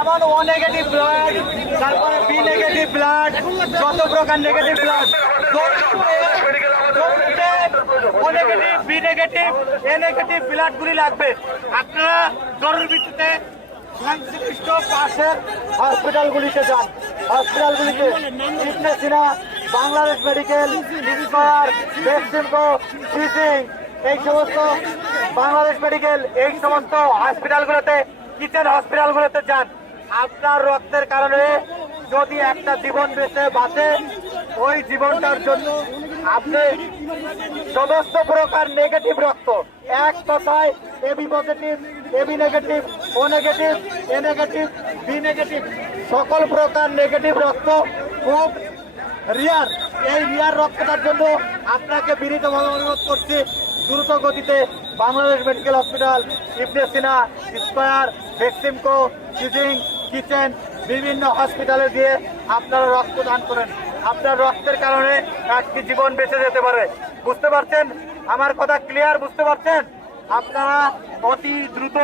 যেমন O negative blood তারপরে B negative blood যত প্রকার negative blood B negative negative ব্লাডগুলি লাগবে। পাশের হসপিটালগুলিতে যান। হসপিটালগুলিতে বাংলাদেশ মেডিকেল এই সমস্ত বাংলাদেশ মেডিকেল এই সমস্ত হসপিটালগুলোতে কিচেন হসপিটালগুলোতে যান। আপনার রক্তের কারণে যদি একটা জীবন বেঁচে বাঁচে, ওই জীবনটার জন্য আপনি সমস্ত প্রকার নেগেটিভ রক্ত, এক কথায় AB positive AB negative O negative A negative B negative সকল প্রকার নেগেটিভ রক্ত খুব রিয়ার এই রিয়ার রক্তটার জন্য আপনাকে বিনীতভাবে অনুরোধ করছি, দ্রুত গতিতে Bangladesh medical hospital, Ibne Sina, Square, Beximco, seizing কিচেন, বিভিন্ন হসপিটালে দিয়ে আপনারা রক্ত দান করেন। আপনার রক্তের কারণে একটি জীবন বেঁচে যেতে পারে। বুঝতে পারছেন? আমার কথা ক্লিয়ার বুঝতে পারছেন? আপনারা অতি দ্রুত